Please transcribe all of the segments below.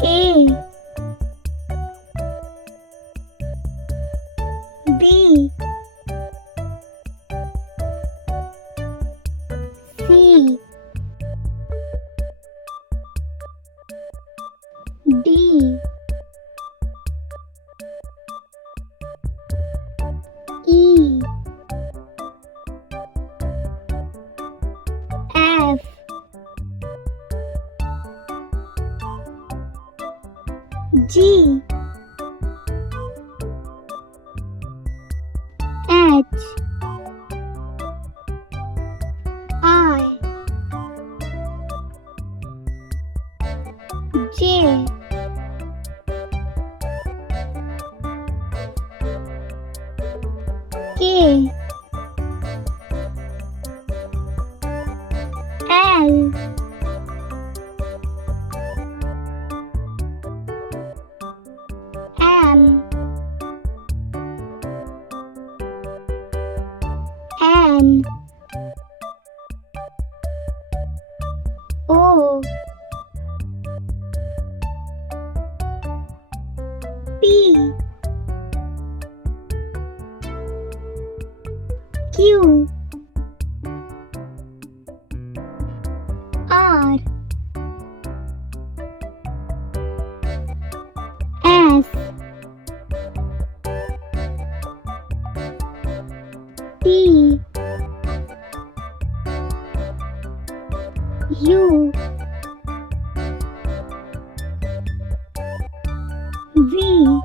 A B C D E F G H I J K L M N O P Q R S T U V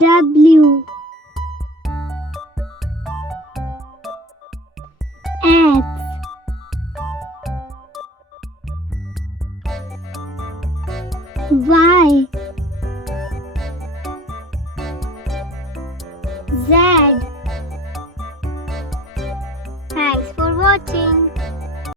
W X Y Z. Thanks for watching.